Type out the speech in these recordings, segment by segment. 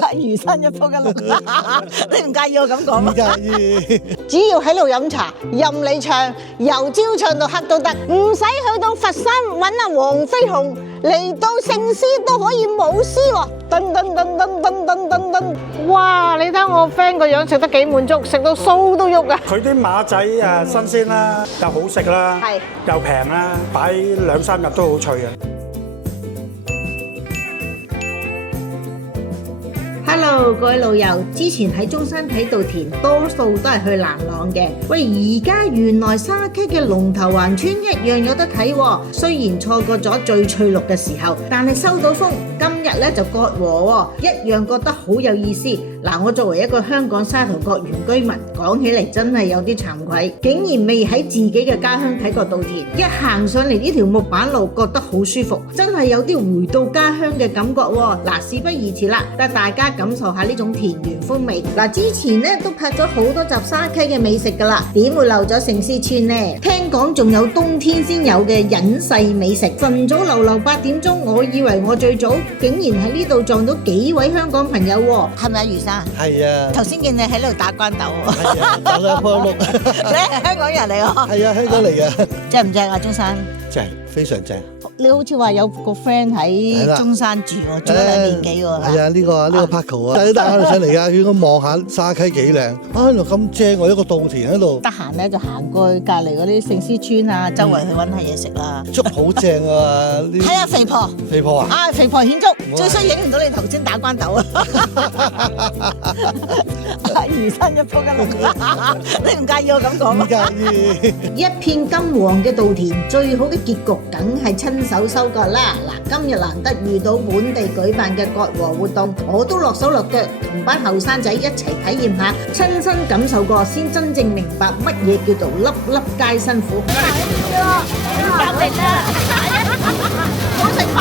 魚生一仆一碌，你唔介意我咁講唔嗎？介意。只要喺度飲茶，任你唱，由朝唱到黑都得，唔使去到佛山揾阿黃飛鴻，嚟到聖詩都可以舞獅喎。噔噔噔噔噔噔噔噔，哇！你睇我 friend 個樣食得幾滿足，食到鬚都喐啊！佢啲馬仔新鮮啦，又好食啦，係又平啦，擺2-3日都好脆嘅。Hello，各位老友，之前喺中山睇稻田，多數都係去南朗嘅。喂，而家原來沙溪嘅龍頭環村一樣有得睇喎。雖然錯過咗最翠綠嘅時候，但係收到風，今日咧就割禾喎，一樣覺得好有意思。嗱，我作為一個香港沙頭角原居民，講起嚟真係有啲慚愧，竟然未喺自己嘅家鄉睇過稻田。一行上嚟呢條木板路，覺得好舒服，真係有啲回到家鄉嘅感覺喎。嗱，事不宜遲啦，帶大家感受下呢種田園風味。嗱，之前咧都拍咗好多集沙溪嘅美食噶啦，點會漏咗聖詩村呢？聽講仲有冬天先有嘅隱世美食。晨早流流8點鐘，我以為我最早，竟然喺呢度撞到幾位香港朋友喎。係咪啊，魚生？係啊，頭先見你喺度打關鬥喎，係啊，打咗一樖碌。你係香港人嚟喎，係啊，香港嚟嘅，正唔正啊，中山？正，非常正。你好似話有個 friend 喺中山住喎，住咗2年幾喎。係啊，呢個 Paco 啊，帶我哋上嚟㗎，佢咁望下沙溪幾靚，啊，原來咁正喎，一個稻田喺度。得閒咧就行過去隔離嗰啲聖詩村啊，周圍去揾下嘢食啦。粥好正啊！係啊，肥婆。肥婆啊！啊，肥婆顯粥，最衰影唔到你頭先打關鬥啊！魚生一仆一碌，你唔介意我咁講嗎？唔介意。一片金黃嘅稻田，最好嘅結局梗係親手收割啦！嗱，今日難得遇到本地舉辦嘅割禾活動，我都落手落腳同班後生仔一齊體驗下，親身感受過先真正明白乜嘢叫做粒粒皆辛苦。夾嚟啦！好食飯。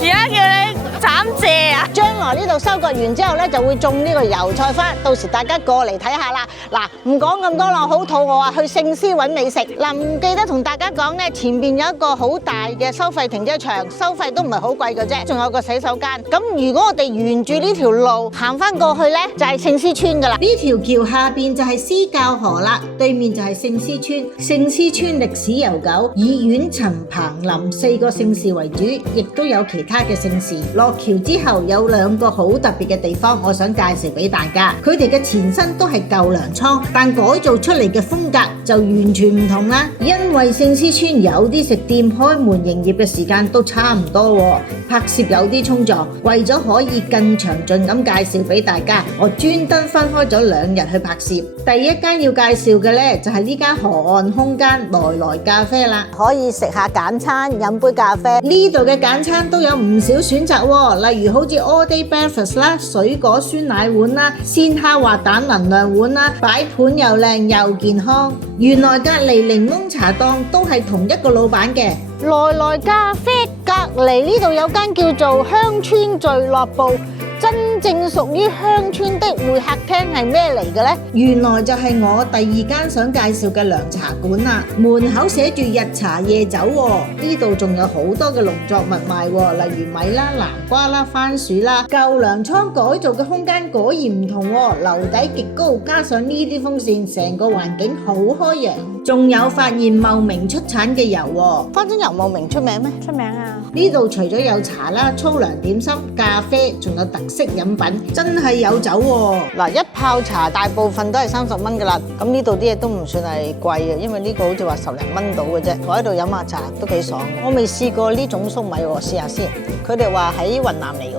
而家叫你斬謝啊！將來呢度收割完之後咧，就會種呢個油菜花，到時大家過嚟睇下啦。嗱，唔講咁多啦，好肚餓啊！去聖詩揾美食。嗱，唔記得同大家講咧，前邊有一個好大嘅收費停車場，收費都唔係好貴嘅啫，仲有個洗手間。咁如果我哋沿住呢條路行翻過去咧，就係聖詩村噶啦。呢條橋下邊就係獅教河啦，對面就係聖詩村。聖詩村歷史悠久，以阮陳彭林4個姓氏為主，亦都有其他嘅姓氏。落橋之後有2個好特別嘅地方，我想介紹俾大家。佢哋嘅前身都係舊糧倉，但改造出嚟嘅風格就完全唔同啦。因為聖詩村有啲食店開門營業嘅時間都差唔多喎，拍攝有啲衝撞。為咗可以更詳盡咁介紹俾大家，我專登分開咗2日去拍攝。第一間要介紹嘅呢，就係呢間河岸空間來來咖啡啦，可以食下簡餐，飲杯咖啡。呢度嘅簡餐都有唔少選擇喎，例如好似 all day breakfast 啦、水果酸奶碗啦、鮮蝦滑蛋能量碗啦，擺盤又靚又健康。原來隔離檸檬茶檔都係同一個老闆嘅。來來咖啡隔離呢度有間叫做鄉村聚樂部，真正屬於鄉村的會客廳係咩嚟嘅呢？原來就係我第2間想介紹嘅涼茶館啦，門口寫住日茶夜酒喎，呢度仲有好多嘅農作物賣喎，例如米啦、南瓜啦、番薯啦。舊糧倉改造嘅空間果然唔同喎，樓底極高，加上呢啲風扇，成個環境好開揚。仲有發現茂名出產嘅油喎，花生油茂名出名咩？出名啊！呢度除咗有茶啦、粗糧點心、咖啡，仲有特色飲品，真係有酒喎。嗱，一泡茶大部分都係30蚊噶啦，咁呢度啲嘢都唔算係貴嘅，因為呢個好似話10零蚊到嘅啫，坐喺度飲下茶都幾爽。我未試過呢種粟米喎，試下先。佢哋話喺雲南嚟嘅，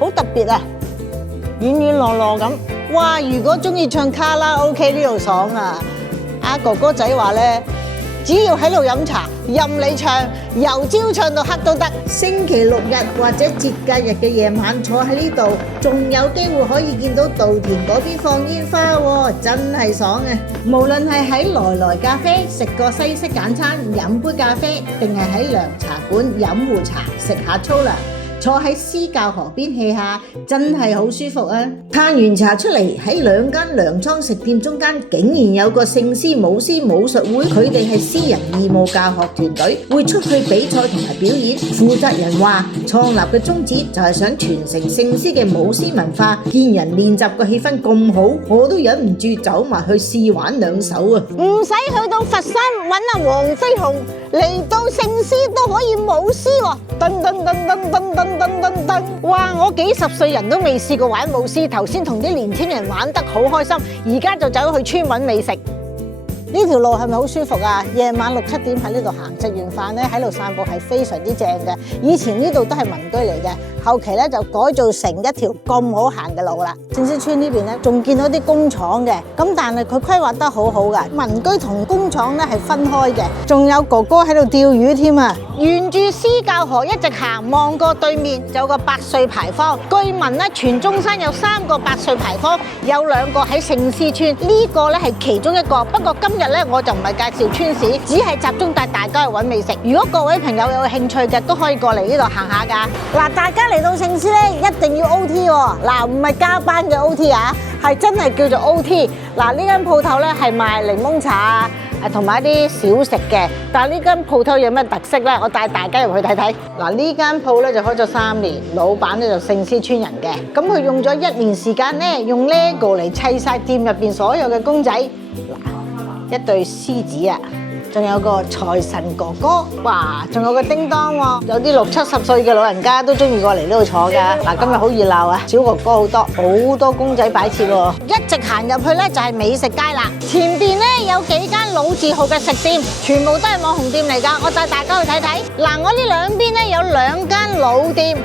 好特別啊，軟軟糯糯咁。哇！如果中意唱卡拉 OK 呢度爽啊！阿哥哥仔話咧，只要喺度飲茶，任你唱，由朝唱到黑都得。星期6日或者節假日嘅夜晚坐喺呢度，仲有機會可以見到稻田嗰邊放煙花喎，真係爽啊！無論係喺來來咖啡食個西式簡餐，飲杯咖啡，定係喺涼茶館飲壺茶，食下粗糧，坐喺獅教河邊 hea 下，真係好舒服啊！嘆完茶出嚟，喺兩間糧倉食店中間，竟然有個聖獅舞獅武術會，佢哋係私人義務教學團隊，會出去比賽同埋表演。負責人話，創立嘅宗旨就係想傳承聖獅嘅舞獅文化。見人練習個氣氛咁好，我都忍唔住走埋去試玩兩手啊！唔使去到佛山揾阿黃飛鴻，嚟到聖獅都可以舞獅喎！噔噔噔噔噔噔噔噔噔！哇！我幾十歲人都未試過玩舞獅，頭先同啲年青人玩得好開心，而家就走去村揾美食。呢條路係咪好舒服啊？夜晚6、7點喺呢度行，食完飯咧喺度散步係非常之正嘅。以前呢度都係民居嚟嘅，後期咧就改造成一條咁好行嘅路啦。聖獅村呢邊咧仲見到啲工廠嘅，咁但係佢規劃得好好㗎，民居同工廠咧係分開嘅，仲有哥哥喺度釣魚添啊！沿住獅教河一直行，望過對面就有個百歲牌坊。據聞咧，全中山有3個百歲牌坊，有2個喺聖獅村，呢個咧係其中一個。不過今日咧我就唔係介紹村史，只係集中帶大家去揾美食。如果各位朋友有興趣嘅，都可以過嚟呢度行下㗎。嗱，大家嚟到聖獅咧，一定要 OT 喎。嗱，唔係加班嘅 OT 啊，係真係叫做 OT。嗱，呢間鋪頭咧係賣檸檬茶啊，同埋一啲小食嘅。但係呢間鋪頭有咩特色咧？我帶大家入去睇睇。嗱，呢間鋪咧就開咗3年，老闆咧就聖獅村人嘅。咁佢用咗1年時間咧，用 LEGO 嚟砌晒店入邊所有嘅公仔。嗱，一對獅子啊！仲有個財神哥哥，哇！仲有個叮當喎，有啲60、70歲嘅老人家都中意過嚟呢度坐㗎。嗱，今日好熱鬧啊，小哥哥好多公仔擺設喎。一直行入去咧就係美食街啦。前邊咧有幾間老字號嘅食店，全部都係網紅店嚟㗎。我帶大家去睇睇。嗱，我呢兩邊咧有2間老店。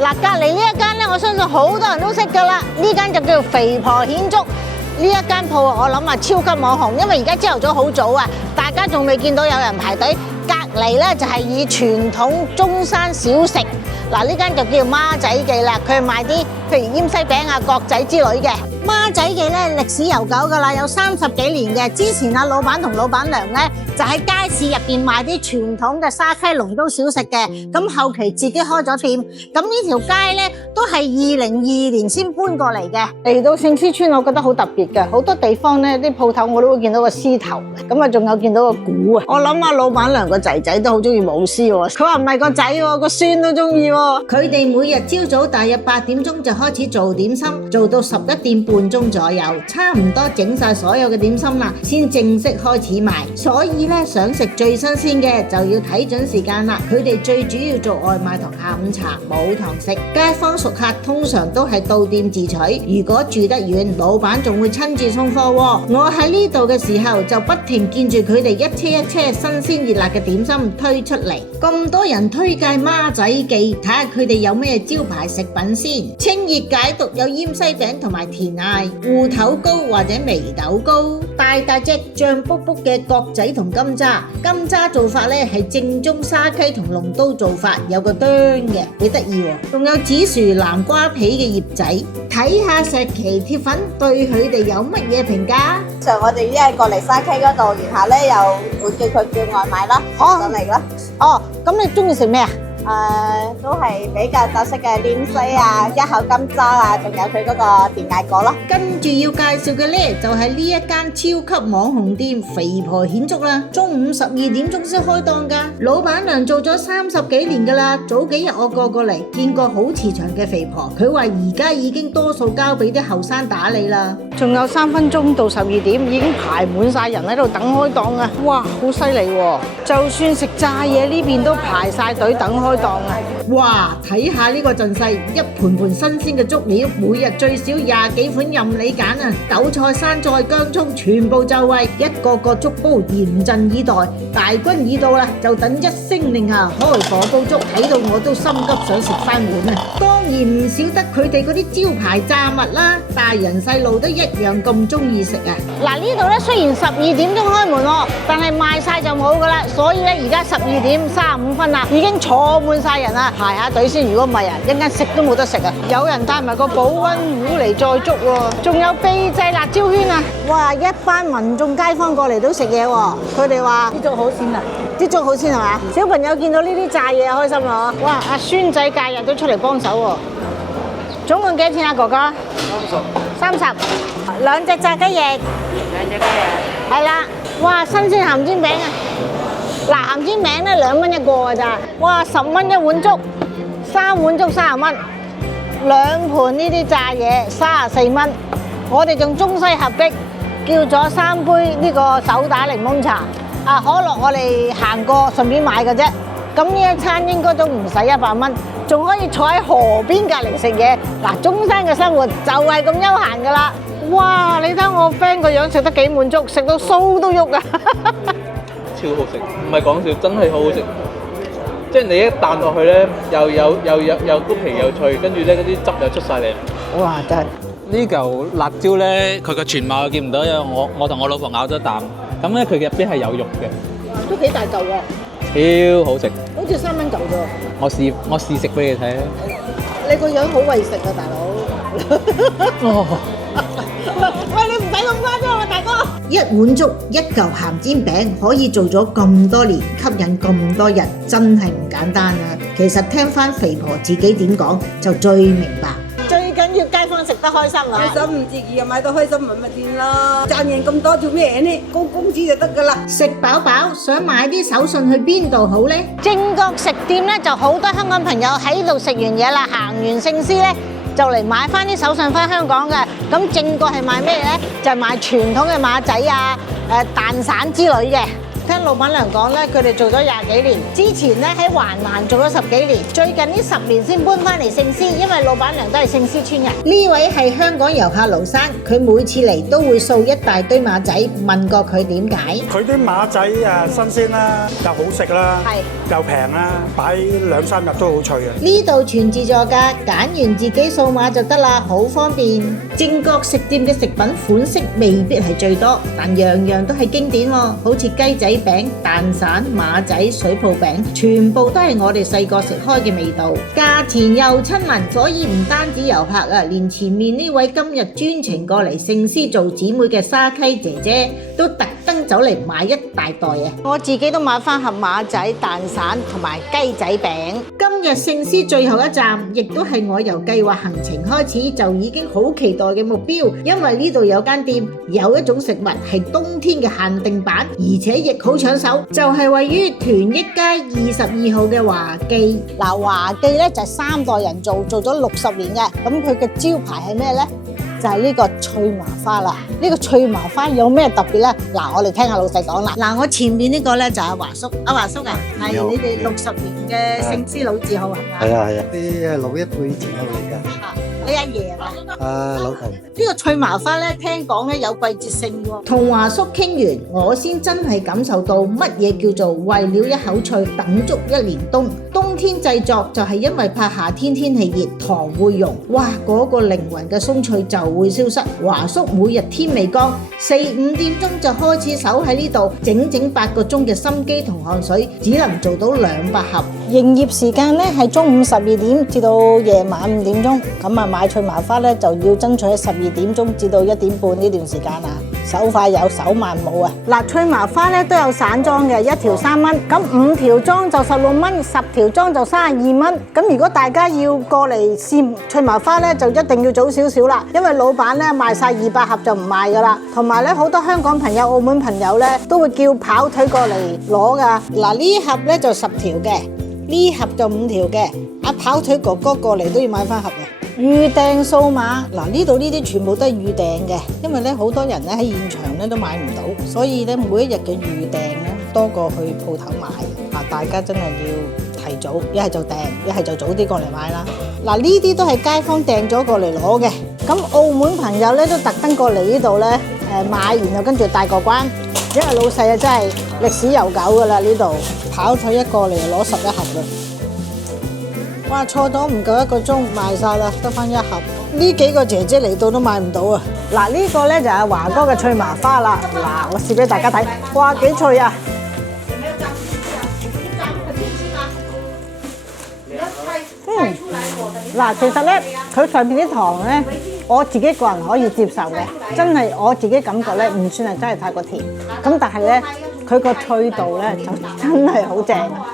嗱，隔離呢一間咧，我相信好多人都識㗎啦。呢間就叫做肥婆顯粥。呢一間鋪我諗啊超級網紅，因為而家朝頭早好早啊，大家仲未見到有人排隊。隔離咧就係以傳統中山小食，嗱呢間就叫孖仔記啦，佢係賣啲譬如芫茜餅啊、角仔之類嘅。孖仔記咧歷史悠久㗎啦，有30幾年嘅。之前啊老闆同老闆娘咧就喺街市入邊賣啲傳統嘅沙溪龍舟小食嘅，咁後期自己開咗店。咁呢條街咧都係2022年先搬過嚟嘅。嚟到聖獅村，我覺得好特別嘅，好多地方咧啲鋪頭我都會見到個獅頭，咁啊仲有見到個鼓啊。我諗啊老闆娘個仔仔都好中意舞獅喎，佢話唔係個仔喎，個孫都中意喎。佢哋每日朝早大約8點鐘就開始做點心，做到11點半鐘左右，差唔多整晒所有嘅點心啦，先正式開始賣。所以咧，想食最新鮮嘅就要睇準時間啦。佢哋最主要做外賣同下午茶，冇堂食。街坊熟客通常都係到店自取，如果住得遠，老闆仲會親自送貨喎。我喺呢度嘅時候就不停見住佢哋一車一車新鮮熱辣嘅點心推出嚟。咁多人推介孖仔記，睇下佢哋有咩招牌食品先。清熱解毒有芫茜餅同埋甜艾、芋頭糕或者眉豆糕，大隻醬卜卜嘅角仔同金渣。金渣做法咧係正宗沙溪同龍刀做法，有個啄嘅，幾得意喎。仲有紫薯南瓜皮嘅葉仔。睇下石岐鐵粉對佢哋有乜嘢評價？上我哋一係過嚟沙溪嗰度，然後咧又會叫佢叫外賣咯，上嚟咯。哦，咁你中意食咩啊？都係比較特色嘅芫茜啊，一口金渣啊，仲有佢嗰個甜艾果咯。跟住要介紹嘅咧，就係呢一間超級網紅店肥婆顯粥啦。中午12點鐘先開檔噶，老闆娘做咗30幾年噶啦。早幾日我過嚟，見過好慈祥嘅肥婆，佢話而家已經多數交俾啲後生打理啦。仲有3分鐘到12點，已經排滿晒人喺度等開檔啊！哇，好犀利喎！就算食炸嘢呢邊都排晒隊等開檔啊！哇，睇下呢個陣勢，一盤盤新鮮嘅粥料，每日最少20幾款任你揀啊！韭菜、生菜、薑葱全部就位，一個個粥煲嚴陣以待，大軍已到啦，就等一聲令下開火煲粥，睇到我都心急想食翻碗啊！當然唔少得佢哋嗰啲招牌炸物啦，大人細路都一樣咁中意食啊！嗱，呢度咧雖然12點鐘開門喎，但係賣晒就冇噶啦，所以咧而家12點35分啦，已經坐滿晒人啦，排下隊先。如果唔係啊，一間食都冇得食啊！有人帶埋個保溫壺嚟載粥喎，仲有秘製辣椒圈啊！哇，一班民眾街坊過嚟都食嘢喎，佢哋話呢粥好鮮啊！啲粥好鮮係嘛？小朋友見到呢啲炸嘢開心咯！哇！阿孫仔假日都出嚟幫手喎。總共幾多錢啊，哥哥？30。兩隻炸雞翼。係啦。哇！新鮮鹹煎餅啊！嗱，鹹煎餅咧2蚊一個㗎咋。哇！10蚊一碗粥，3碗粥30蚊，2盤呢啲炸嘢34蚊。我哋仲中西合璧，叫咗3杯呢個手打檸檬茶。啊，可樂我哋行過順便買嘅啫。咁呢一餐應該都唔使100蚊，仲可以坐喺河邊隔離食嘢。嗱，中山嘅生活就係咁悠閒㗎啦。哇！你睇我 friend 個樣食得幾滿足，食到鬚都喐啊！超好食，唔係講笑，真係好好食。即係你一啖落去咧，又谷皮又脆，跟住咧嗰啲汁又出晒嚟。哇！真係呢嚿辣椒咧，佢個全貌我見唔到，因為我同我老婆咬咗啖，咁咧佢入邊係有肉嘅，都幾大嚿喎，超好食。好似3蚊嚿啫。我試食俾你睇啊！你個樣好為食啊，大佬。哦，喂，你唔使咁誇張啊，大哥。一碗粥一嚿鹹煎餅可以做咗咁多年，吸引咁多人，真係唔簡單啊！其實聽翻肥婆自己點講就最明白。最緊要街坊食得開心啊！開心唔自己又買到開心咪掂啦！賺人咁多做咩呢？高工資就得噶啦！食飽飽，想買啲手信去邊度好呢？正覺食店咧就好多香港朋友喺度食完嘢啦，行完聖詩咧就嚟買翻啲手信翻香港嘅。咁正覺係賣咩咧？就係賣傳統嘅馬仔啊、蛋散之類嘅。聽老闆娘講咧，佢哋做咗20幾年，之前咧喺環蘭做咗10幾年，最近呢10年先搬翻嚟聖詩，因為老闆娘都係聖詩村人。呢位係香港遊客盧生，佢每次嚟都會掃一大堆馬仔，問過佢點解。佢啲馬仔新鮮啦，又好食啦，又平啦，擺2-3日都好脆嘅。呢度全自助㗎，揀完自己掃碼就得啦，好方便。正覺食店嘅食品款式未必係最多，但樣樣都係經典喎，好似雞仔餅、蛋散、馬仔、水泡餅，全部都係我哋細個食開嘅味道，價錢又親民，所以唔單止遊客啊，連前面呢位今日專程過嚟聖詩做姊妹嘅沙溪姐姐，都特登走嚟買一大袋啊！我自己都買翻盒馬仔、蛋散同埋雞仔餅。今日聖詩最後一站，亦都係我由計劃行程開始就已經好期待嘅目標，因為呢度有間店，有一種食物係冬天嘅限定版，而且亦好搶手，就係位於團益街22號嘅華記。嗱，華記咧就係3代人做咗60年嘅，咁佢嘅招牌係咩咧？就係呢個脆麻花啦。呢個脆麻花有咩特別咧？嗱，我哋聽下老細講啦。嗱，我前面呢個咧就係華叔，阿華叔啊，係你哋60年嘅聖詩老字號係咪？係啊，啲係老一輩前後嚟㗎。你阿爺係嘛？老頭。呢個脆麻花咧，聽講咧有季節性喎。同華叔傾完，我先真係感受到乜嘢叫做為了一口脆，等足1年冬。冬天製作就係因為怕夏天天氣熱，糖會溶，哇！嗰個靈魂嘅鬆脆就會消失。華叔每日天未光，4-5點鐘就開始守喺呢度，整8個鐘嘅心機同汗水，只能做到200盒。營業時間咧係中午12點至到夜晚5點鐘，咁啊買脆麻花咧就要爭取喺12點鐘至到1點半呢段時間啊，手快有手慢冇啊！嗱，脆麻花咧都有散裝嘅，1條3蚊，咁5條裝就16蚊，10條裝就32蚊。咁如果大家要過嚟試脆麻花咧，就一定要早少少啦，因為老闆咧賣晒200盒就唔賣噶啦。同埋咧好多香港朋友、澳門朋友咧都會叫跑腿過嚟攞噶。嗱，呢盒咧就10條嘅。呢盒就5條嘅，阿跑腿哥哥過嚟都要買翻盒嘅。預訂數碼，嗱呢度呢啲全部都係預訂嘅，因為咧好多人咧喺現場咧都買唔到，所以咧每一日嘅預訂咧多過去鋪頭買。嗱，大家真係要提早，一係就訂，一係就早啲過嚟買啦。嗱，呢啲都係街坊訂咗過嚟攞嘅，咁澳門朋友咧都特登過嚟呢度咧買，然後跟住帶過關。因為老細啊真係歷史悠久噶啦，呢度跑腿一過嚟攞11盒嘅，哇錯咗唔夠1個鐘賣晒啦，得翻1盒。呢幾個姐姐嚟到都買唔到啊！嗱，呢個咧就係華哥嘅脆麻花啦。嗱，我試俾大家睇，哇幾脆啊！嗱，其實咧佢上面啲糖咧，我自己個人可以接受嘅，真係我自己感覺咧唔算係真係太過甜。咁但係咧佢個脆度咧就真係好正啊！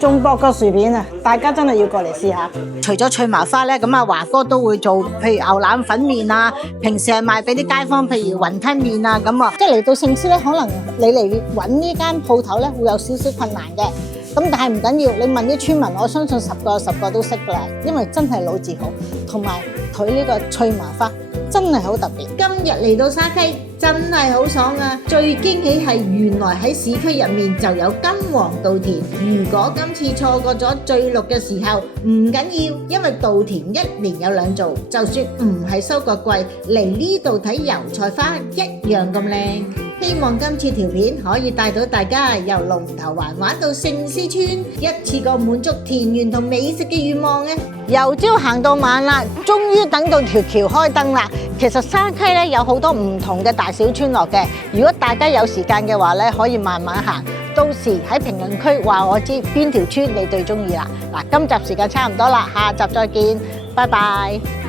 中博個薯片啊，大家真係要過嚟試下。除咗脆麻花咧，咁啊華哥都會做，譬如牛腩粉麵啊，平時係賣俾啲街坊，譬如雲吞麵啊咁啊。即係嚟到聖詩咧，可能你嚟揾呢間鋪頭咧會有少少困難嘅。咁但係唔緊要，你問啲村民，我相信10個都識㗎啦，因為真係老字號，同埋佢呢個脆麻花真係好特別。今日嚟到沙溪真係好爽啊！最驚喜係原來喺市區入面就有金黃稻田。如果今次錯過咗最綠嘅時候，唔緊要，因為稻田1年有2造，就算唔係收割季，嚟呢度睇油菜花一樣咁靚。希望今次條片可以帶到大家由龍頭環玩到聖詩村，一次過滿足田園同美食嘅願望啊！由朝行到晚啦，終於等到條橋開燈啦。其實沙溪咧有好多唔同嘅大小村落嘅，如果大家有時間嘅話咧，可以慢慢行。到時喺評論區話我知邊條村你最中意啦。嗱，今集時間差唔多啦，下集再見，拜拜。